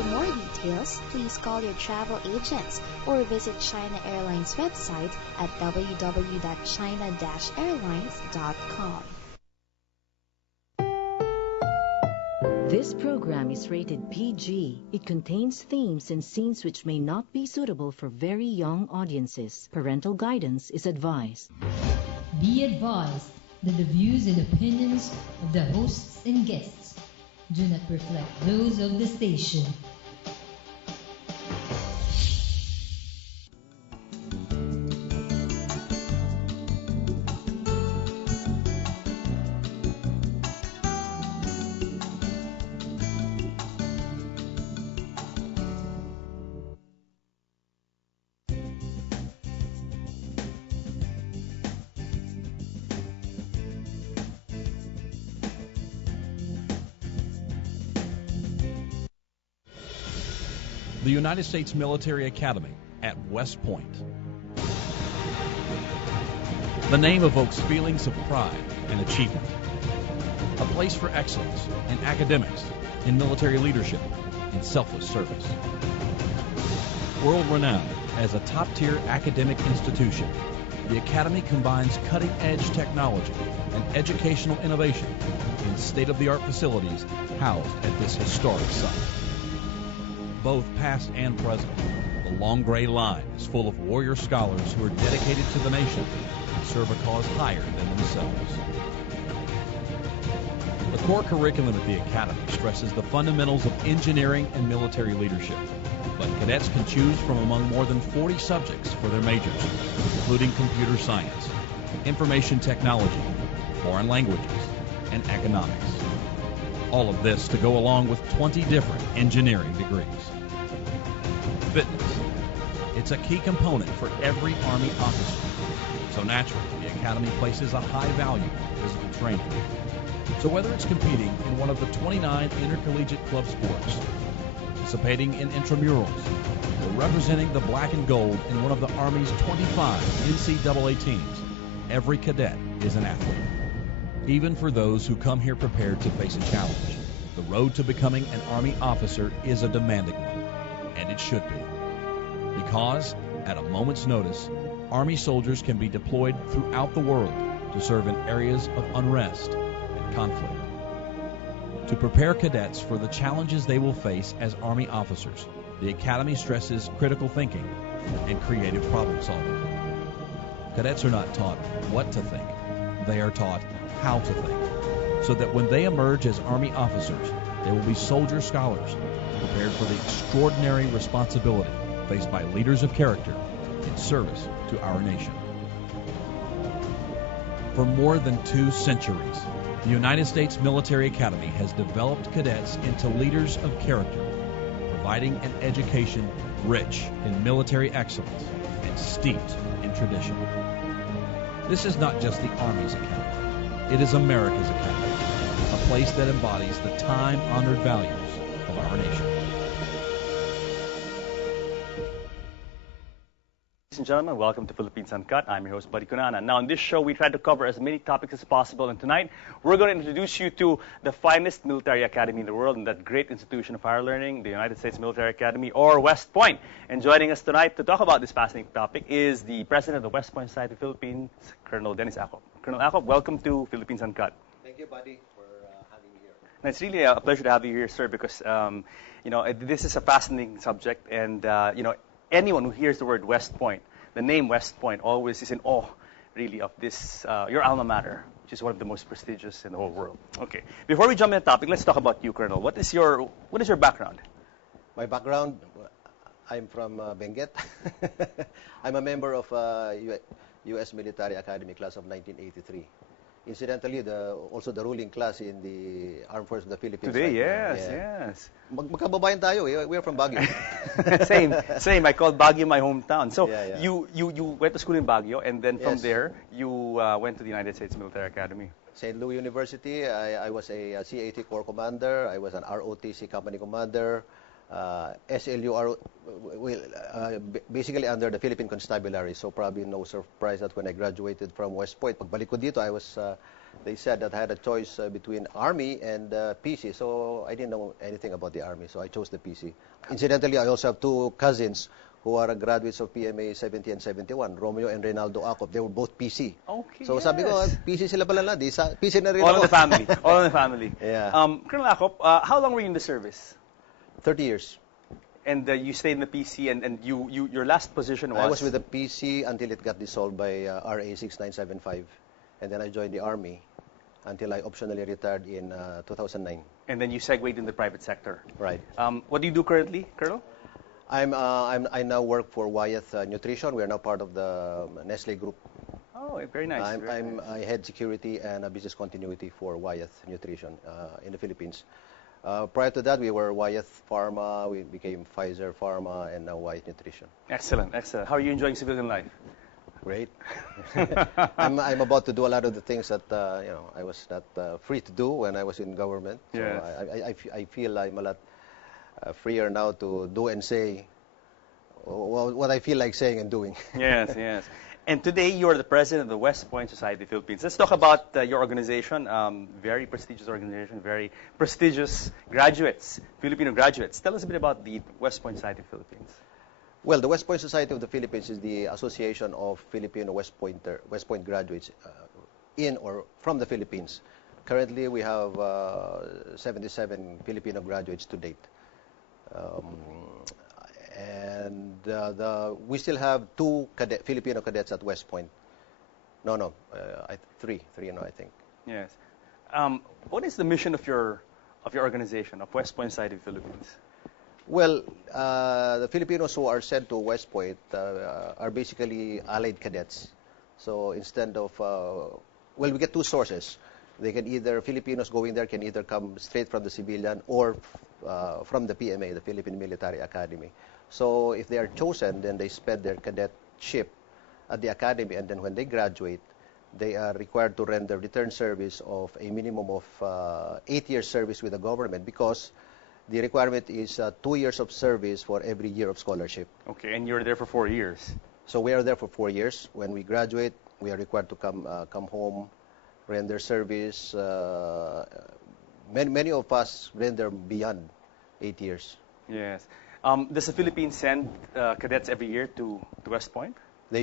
For more details, please call your travel agents or visit China Airlines website at www.china-airlines.com. This program is rated PG. It contains themes and scenes which may not be suitable for very young audiences. Parental guidance is advised. Be advised that the views and opinions of the hosts and guests do not reflect those of the station. The United States Military Academy at West Point. The name evokes feelings of pride and achievement. A place for excellence in academics, in military leadership, and selfless service. World-renowned as a top-tier academic institution, the Academy combines cutting-edge technology and educational innovation in state-of-the-art facilities housed at this historic site. Both past and present, the long gray line is full of warrior scholars who are dedicated to the nation and serve a cause higher than themselves. The core curriculum at the Academy stresses the fundamentals of engineering and military leadership, but cadets can choose from among more than 40 subjects for their majors, including computer science, information technology, foreign languages, and economics. All of this to go along with 20 different engineering degrees. Fitness. It's a key component for every Army officer. So naturally, the Academy places a high value on physical training. So whether it's competing in one of the 29 intercollegiate club sports, participating in intramurals, or representing the black and gold in one of the Army's 25 NCAA teams, every cadet is an athlete. Even for those who come here prepared to face a challenge, the road to becoming an Army officer is a demanding one, and it should be. Because, at a moment's notice, Army soldiers can be deployed throughout the world to serve in areas of unrest and conflict. To prepare cadets for the challenges they will face as Army officers, the Academy stresses critical thinking and creative problem solving. Cadets are not taught what to think, they are taught how to think, so that when they emerge as Army officers, they will be soldier scholars, prepared for the extraordinary responsibility faced by leaders of character in service to our nation. For more than 2 centuries, the United States Military Academy has developed cadets into leaders of character, providing an education rich in military excellence and steeped in tradition. This is not just the Army's Academy. It is America's Academy, a place that embodies the time-honored values of our nation. Ladies and gentlemen, welcome to Philippines Uncut. I'm your host, Buddy Cunana. Now, in this show, we try to cover as many topics as possible, and tonight, we're going to introduce you to the finest military academy in the world, and that great institution of higher learning, the United States Military Academy, or West Point. And joining us tonight to talk about this fascinating topic is the president of the West Point Society of the Philippines, Colonel Dennis Acop. Colonel Acop, welcome to Philippines Uncut. Thank you, Buddy, for having me here. And it's really a pleasure to have you here, sir, because this is a fascinating subject, and anyone who hears the word West Point, the name West Point, always is in awe, really, of this your alma mater, which is one of the most prestigious in the whole world. Okay, before we jump into the topic, let's talk about you, Colonel. What is your background? My background, I'm from Benguet. I'm a member of U.S. Military Academy class of 1983. Incidentally, also the ruling class in the Armed Forces of the Philippines. Today, yes. Magkababayan tayo. We are from Baguio. Same. I call Baguio my hometown. So yeah. You went to school in Baguio, and then from there you went to the United States Military Academy. St. Louis University. I was a CAT Corps Commander. I was an ROTC Company Commander. SLU, basically under the Philippine Constabulary. So probably no surprise that when I graduated from West Point, pagbalik ko dito, I was they said that I had a choice between Army and PC. So I didn't know anything about the Army, so I chose the PC. Incidentally, I also have two cousins who are graduates of PMA 70 and 71, Romeo and Reynaldo Acop. They were both PC. Okay, So sabi ko, PC sila pala na, PC na rin all ako. in the family. All in the family. Yeah. Colonel Acop, how long were you in the service? 30 years. And you stayed in the PC, and your last position was? I was with the PC until it got dissolved by RA 6975. And then I joined the Army until I optionally retired in 2009. And then you segued in the private sector. Right. What do you do currently, Colonel? I now work for Wyeth Nutrition. We are now part of the Nestle Group. Oh, very nice. I head security and business continuity for Wyeth Nutrition in the Philippines. Prior to that, we were Wyeth Pharma. We became Pfizer Pharma, and now Wyeth Nutrition. Excellent, excellent. How are you enjoying civilian life? Great. I'm about to do a lot of the things that I was not free to do when I was in government. Yes. So I feel I'm a lot freer now to do and say what I feel like saying and doing. Yes, yes. And today you're the president of the West Point Society Philippines. Let's talk about your organization. Very prestigious organization, very prestigious graduates, Filipino graduates. Tell us a bit about the West Point Society Philippines. Well, the West Point Society of the Philippines is the association of Filipino West Point graduates in or from the Philippines. Currently, we have 77 Filipino graduates to date. We still have two Filipino cadets at West Point. Three now, I think. Yes. What is the mission of your organization, of West Point Society of the Philippines? Well, the Filipinos who are sent to West Point are basically allied cadets. So instead of, we get two sources. Filipinos going there can either come straight from the civilian or from the PMA, the Philippine Military Academy. So if they are chosen, then they spend their cadetship at the academy, and then when they graduate, they are required to render return service of a minimum of 8 years service with the government, because the requirement is 2 years of service for every year of scholarship. Okay, and you're there for 4 years. So we are there for 4 years. When we graduate, we are required to come home, render service. Many of us render beyond 8 years. Yes. Does the Philippines send cadets every year to West Point? We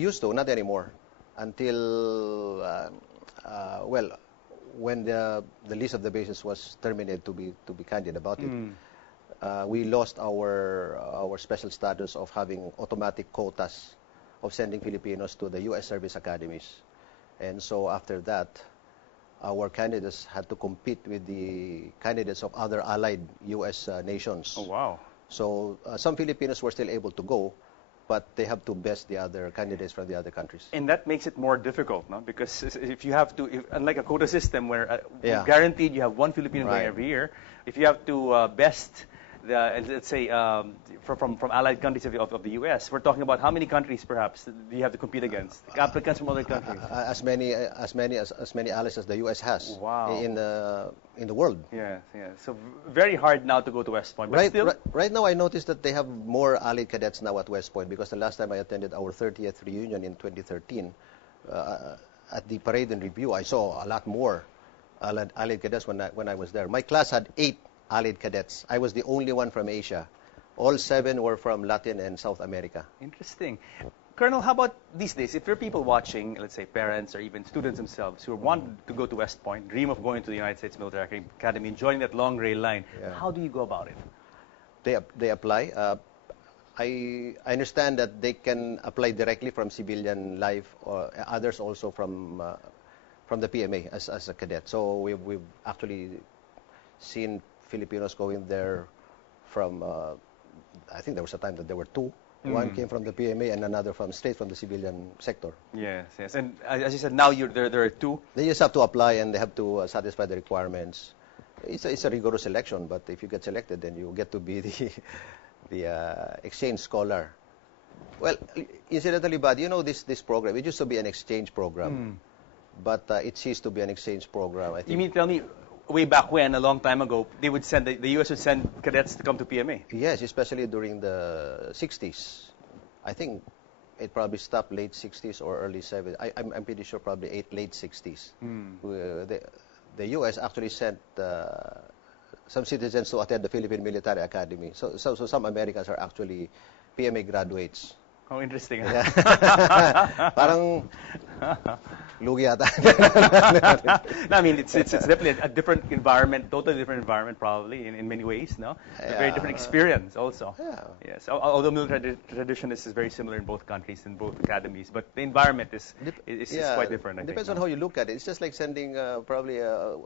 used to, not anymore. Until when the list of the bases was terminated, to be candid about it, we lost our special status of having automatic quotas of sending Filipinos to the U.S. service academies. And so after that, our candidates had to compete with the candidates of other allied U.S. nations. Oh, wow. So some Filipinos were still able to go, but they have to best the other candidates from the other countries. And that makes it more difficult, no? Because if you have to, unlike a quota system where guaranteed you have one Filipino going every year, if you have to best let's say from allied countries of the U.S., we're talking about how many countries perhaps do you have to compete against? Applicants from other countries. As many allies as the U.S. has. Wow. In the world. Yes, yes. So very hard now to go to West Point. But right now, I noticed that they have more allied cadets now at West Point, because the last time I attended our 30th reunion in 2013, at the parade and review, I saw a lot more allied cadets when I was there. My class had 8 allied cadets. I was the only one from Asia. All 7 were from Latin and South America. Interesting. Colonel, how about these days? If there are people watching, let's say parents or even students themselves who want to go to West Point, dream of going to the United States Military Academy, joining that long gray line, how do you go about it? They apply. I understand that they can apply directly from civilian life, or others also from the PMA as a cadet. So we've actually seen Filipinos going there from, I think there was a time that there were 2. One came from the PMA and another straight from the civilian sector. Yes, yes. And as you said, now there are 2. They just have to apply and they have to satisfy the requirements. It's a rigorous selection, but if you get selected, then you get to be the exchange scholar. Well, incidentally, but you know this program, it used to be an exchange program, but it ceased to be an exchange program, I think. You mean tell me, way back when, a long time ago, they would send the U.S. would send cadets to come to PMA? Yes, especially during the 60s. I think it probably stopped late 60s or early 70s. I'm pretty sure probably late 60s. The U.S. actually sent some citizens to attend the Philippine Military Academy. So some Americans are actually PMA graduates. Oh, interesting. Yeah. Parang lugi yata. No, I mean, it's definitely a different environment, totally different environment probably in many ways, no? A very different experience also. Yeah. Yes, although military tradition is very similar in both countries, in both academies, but the environment is quite different, I think. Depends on how you look at it. It's just like sending probably a